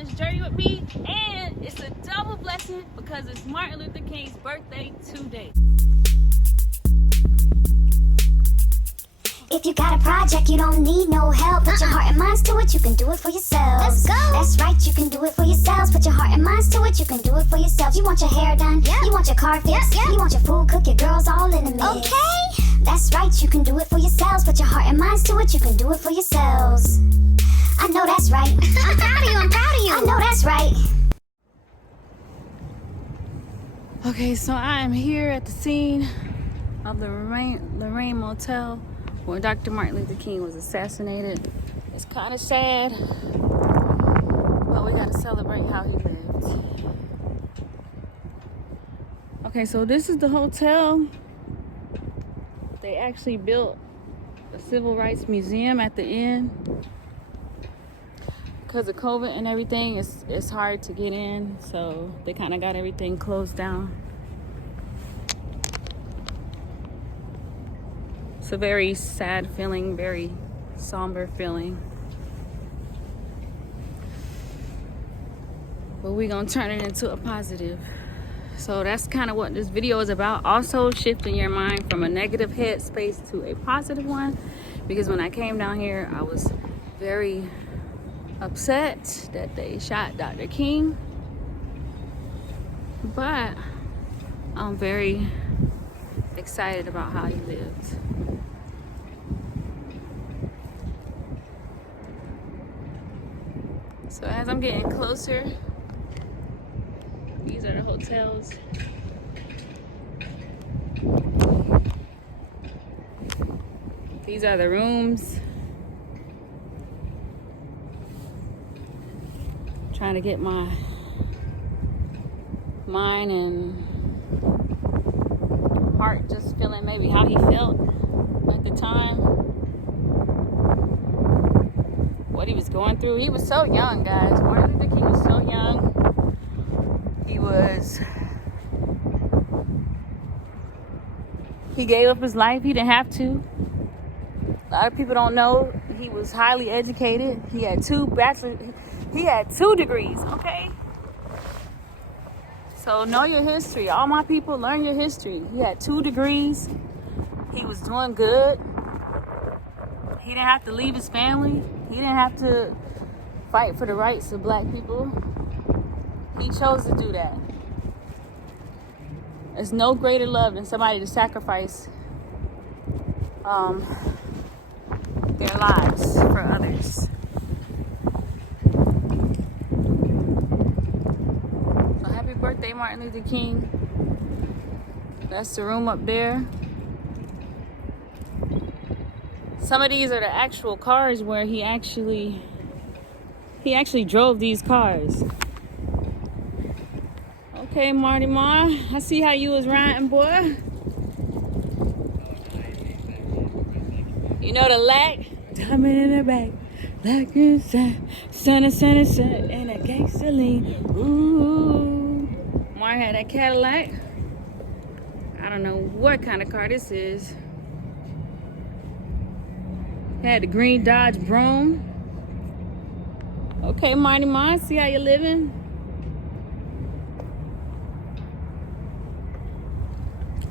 this journey with me, and it's a double blessing because it's Martin Luther King's birthday today. If you got a project, you don't need no help. Put your heart and minds to it, you can do it for yourselves. Let's go. That's right, you can do it for yourselves. Put your heart and minds to it, you can do it for yourselves. You want your hair done, you want your car fixed, you want your food cooked, your girls all in the mix. Okay. That's right, you can do it for yourselves. Put your heart and minds to it, you can do it for yourselves. I know that's right. I'm proud of you, I'm proud of you. I know that's right. Okay, so I am here at the scene of the Lorraine Motel where Dr. Martin Luther King was assassinated. It's kind of sad, but we gotta celebrate how he lived. Okay, so this is the hotel. They actually built a civil rights museum at the end. Because of COVID and everything, it's hard to get in, so they kind of got everything closed down. It's a very sad feeling, very somber feeling. But we're gonna turn it into a positive. So that's kind of what this video is about. Also shifting your mind from a negative headspace to a positive one. Because when I came down here, I was very upset that they shot Dr. King. But I'm very excited about how he lived. So as I'm getting closer, these are the hotels. These are the rooms. Trying to get my mind and heart just feeling maybe how he felt at the time. What he was going through. He was so young, guys. Martin Luther King was so young. He gave up his life. He didn't have to. A lot of people don't know he was highly educated. He had two degrees, okay? So know your history. All my people, learn your history. He had 2 degrees. He was doing good. He didn't have to leave his family. He didn't have to fight for the rights of black people. He chose to do that. There's no greater love than somebody to sacrifice their lives for others. So happy birthday, Martin Luther King. That's the room up there. Some of these are the actual cars where he actually drove these cars. Okay, Marty Ma, I see how you was riding, boy. You know the lack? Diamond in the back, black inside, sun, and a gangster lean. Ooh. Marty had that Cadillac. I don't know what kind of car this is. He had the green Dodge Brougham. Okay, Marty Ma, see how you living?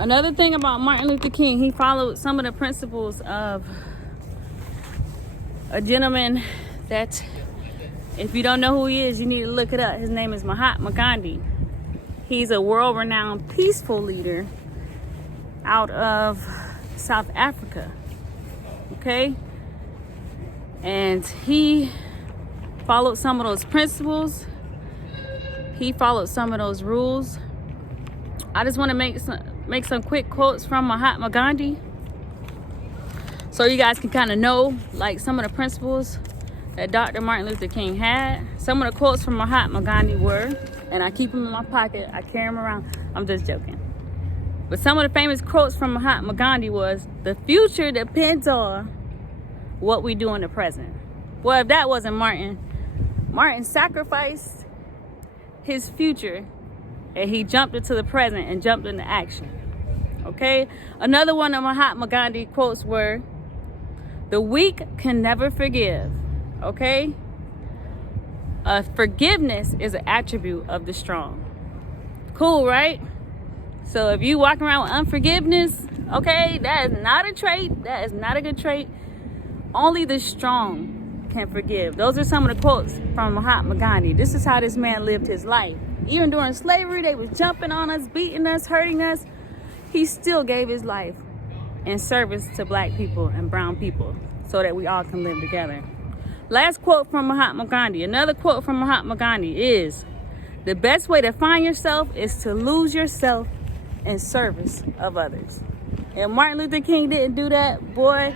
Another thing about Martin Luther King, he followed some of the principles of a gentleman that, if you don't know who he is, you need to look it up. His name is Mahatma Gandhi. He's a world-renowned peaceful leader out of South Africa. Okay? And he followed some of those principles. He followed some of those rules. I just want to make some quick quotes from Mahatma Gandhi so you guys can kind of know like some of the principles that Dr. Martin Luther King had. Some of the quotes from Mahatma Gandhi were, and I keep them in my pocket, I carry them around, I'm just joking. But some of the famous quotes from Mahatma Gandhi was, "The future depends on what we do in the present." Well, if that wasn't Martin sacrificed his future and he jumped into the present and jumped into action. Okay? Another one of Mahatma Gandhi quotes were, "The weak can never forgive." Okay? Forgiveness is an attribute of the strong. Cool, right? So if you walk around with unforgiveness, okay, that is not a trait. That is not a good trait. Only the strong can forgive. Those are some of the quotes from Mahatma Gandhi. This is how this man lived his life. Even during slavery, they was jumping on us, beating us, hurting us. He still gave his life in service to black people and brown people so that we all can live together. Last quote from Mahatma Gandhi. Another quote from Mahatma Gandhi is, the best way to find yourself is to lose yourself in service of others. If Martin Luther King didn't do that, boy,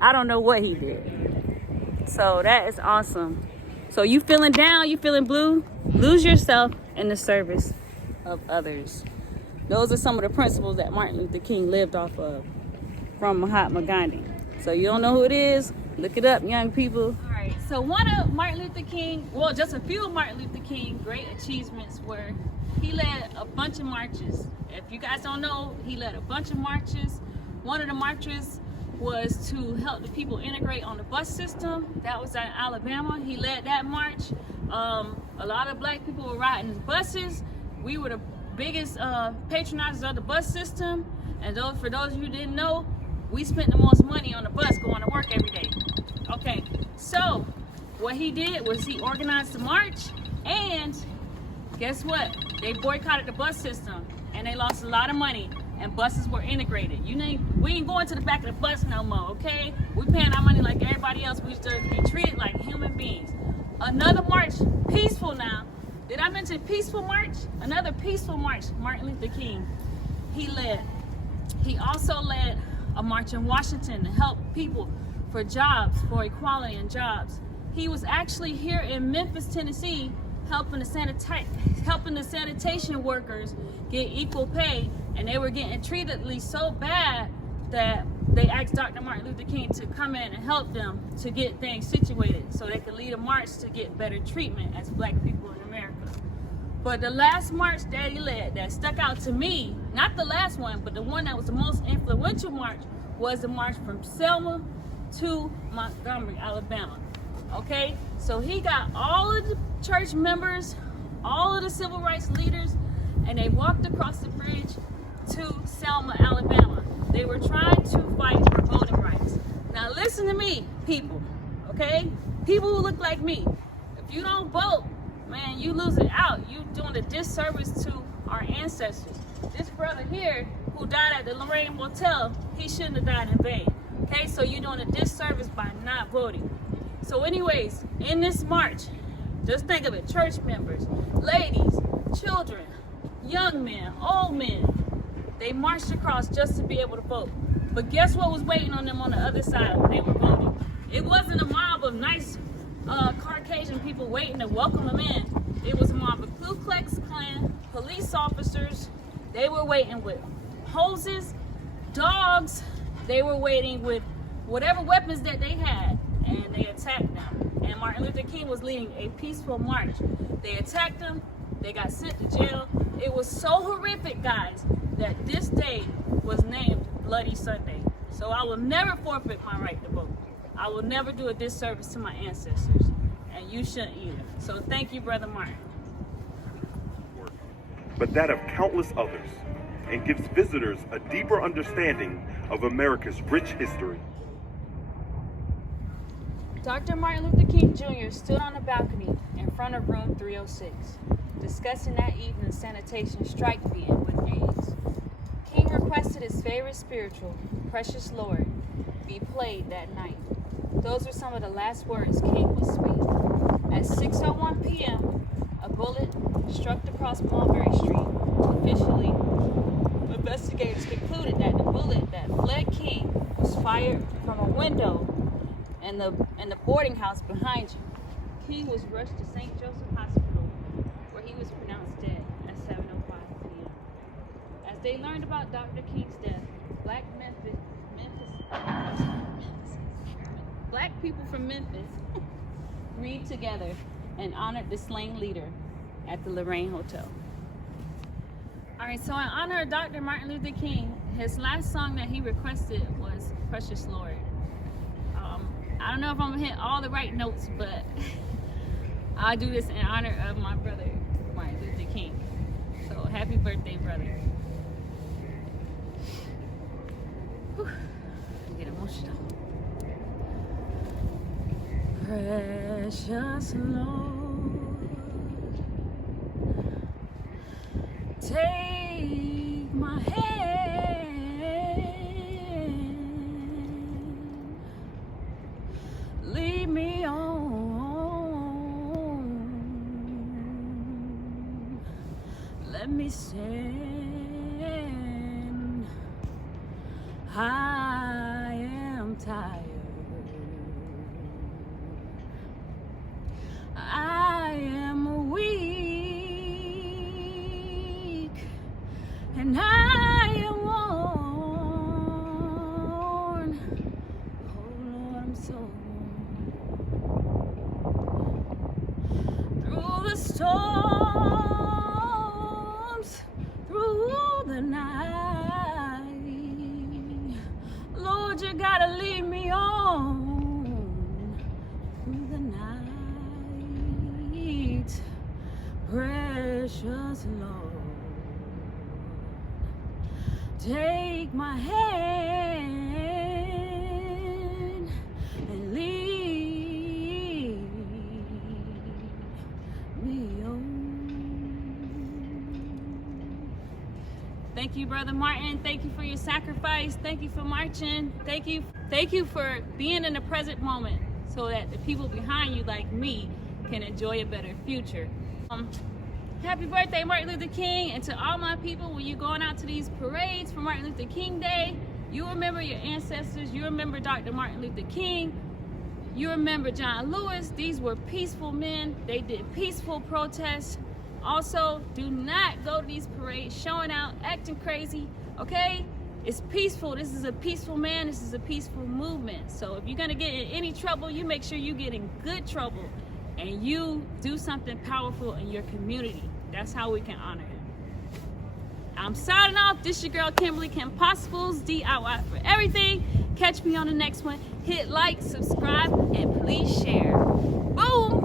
I don't know what he did. So that is awesome. So you feeling down, you feeling blue, lose yourself in the service of others. Those are some of the principles that Martin Luther King lived off of from Mahatma Gandhi. So you don't know who it is? Look it up, young people. All right, so one of Martin Luther King, well, just a few of Martin Luther King great achievements were he led a bunch of marches. If you guys don't know, he led a bunch of marches. One of the marches was to help the people integrate on the bus system. That was in Alabama. He led that march. A lot of black people were riding his buses. We were the biggest patronizers of the bus system. And for those of you who didn't know, we spent the most money on the bus going to work every day. Okay, so what he did was he organized the march, and guess what? They boycotted the bus system, and they lost a lot of money, and buses were integrated. We ain't going to the back of the bus no more, okay? We paying our money like everybody else. We deserve to be treated like human beings. Another march, peaceful now. Did I mention peaceful march? Another peaceful march, Martin Luther King, he led. He also led a march in Washington to help people for jobs, for equality and jobs. He was actually here in Memphis, Tennessee, helping the sanitation workers get equal pay, and they were getting treated so bad that they asked Dr. Martin Luther King to come in and help them to get things situated so they could lead a march to get better treatment as black people in America. But the last march that he led that stuck out to me, not the last one, but the one that was the most influential march, was the march from Selma to Montgomery, Alabama. Okay, so he got all of the church members, all of the civil rights leaders, and they walked across the bridge to Selma, Alabama. They were trying to fight for voting rights. Now listen to me, people, okay? People who look like me. If you don't vote, man, you losing out. You doing a disservice to our ancestors. This brother here who died at the Lorraine Motel, he shouldn't have died in vain. Okay, so you're doing a disservice by not voting. So anyways, in this march, just think of it, church members, ladies, children, young men, old men, they marched across just to be able to vote. But guess what was waiting on them on the other side when they were voting? It wasn't a mob of nice Caucasian people waiting to welcome them in. It was a mob of Ku Klux Klan, police officers. They were waiting with hoses, dogs. They were waiting with whatever weapons that they had, and they attacked them. And Martin Luther King was leading a peaceful march. They attacked them. They got sent to jail. It was so horrific, guys, that this day was named Bloody Sunday. So I will never forfeit my right to vote. I will never do a disservice to my ancestors, and you shouldn't either. So thank you, Brother Martin. But that of countless others, and gives visitors a deeper understanding of America's rich history. Dr. Martin Luther King Jr. stood on a balcony in front of room 306, discussing that evening's sanitation strike being with AIDS. King requested his favorite spiritual, Precious Lord, be played that night. Those were some of the last words King would speak. At 6:01 p.m., a bullet struck across Montgomery Street. Officially, investigators concluded that the bullet that fled King was fired from a window in the boarding house behind you. King was rushed to St. Joseph Hospital, where he was pronounced dead at 7:05 p.m. As they learned about Dr. King's death, black people from Memphis grieved together and honored the slain leader at the Lorraine Hotel. All right, so in honor of Dr. Martin Luther King, his last song that he requested was Precious Lord. I don't know if I'm gonna hit all the right notes, but I'll do this in honor of my brother, Martin Luther King. So happy birthday, brother. Whew. I get emotional. Precious Lord, take my hand, lead me on, let me stand. I am tired, I am weak, and I am worn. Oh Lord, I'm so worn. Through the storms, through the night, Lord, you gotta lead me on through the night. Precious Lord, take my hand and lead me on. Thank you, Brother Martin. Thank you for your sacrifice. Thank you for marching. Thank you for being in the present moment so that the people behind you, like me, can enjoy a better future. Happy birthday, Martin Luther King. And to all my people, when you're going out to these parades for Martin Luther King Day, you remember your ancestors. You remember Dr. Martin Luther King. You remember John Lewis. These were peaceful men. They did peaceful protests. Also, do not go to these parades showing out, acting crazy, okay? It's peaceful. This is a peaceful man. This is a peaceful movement. So if you're gonna get in any trouble, you make sure you get in good trouble and you do something powerful in your community. That's how we can honor it. I'm signing off. This your girl, Kimberly Kim Possibles, DIY for everything. Catch me on the next one. Hit like, subscribe, and please share. Boom!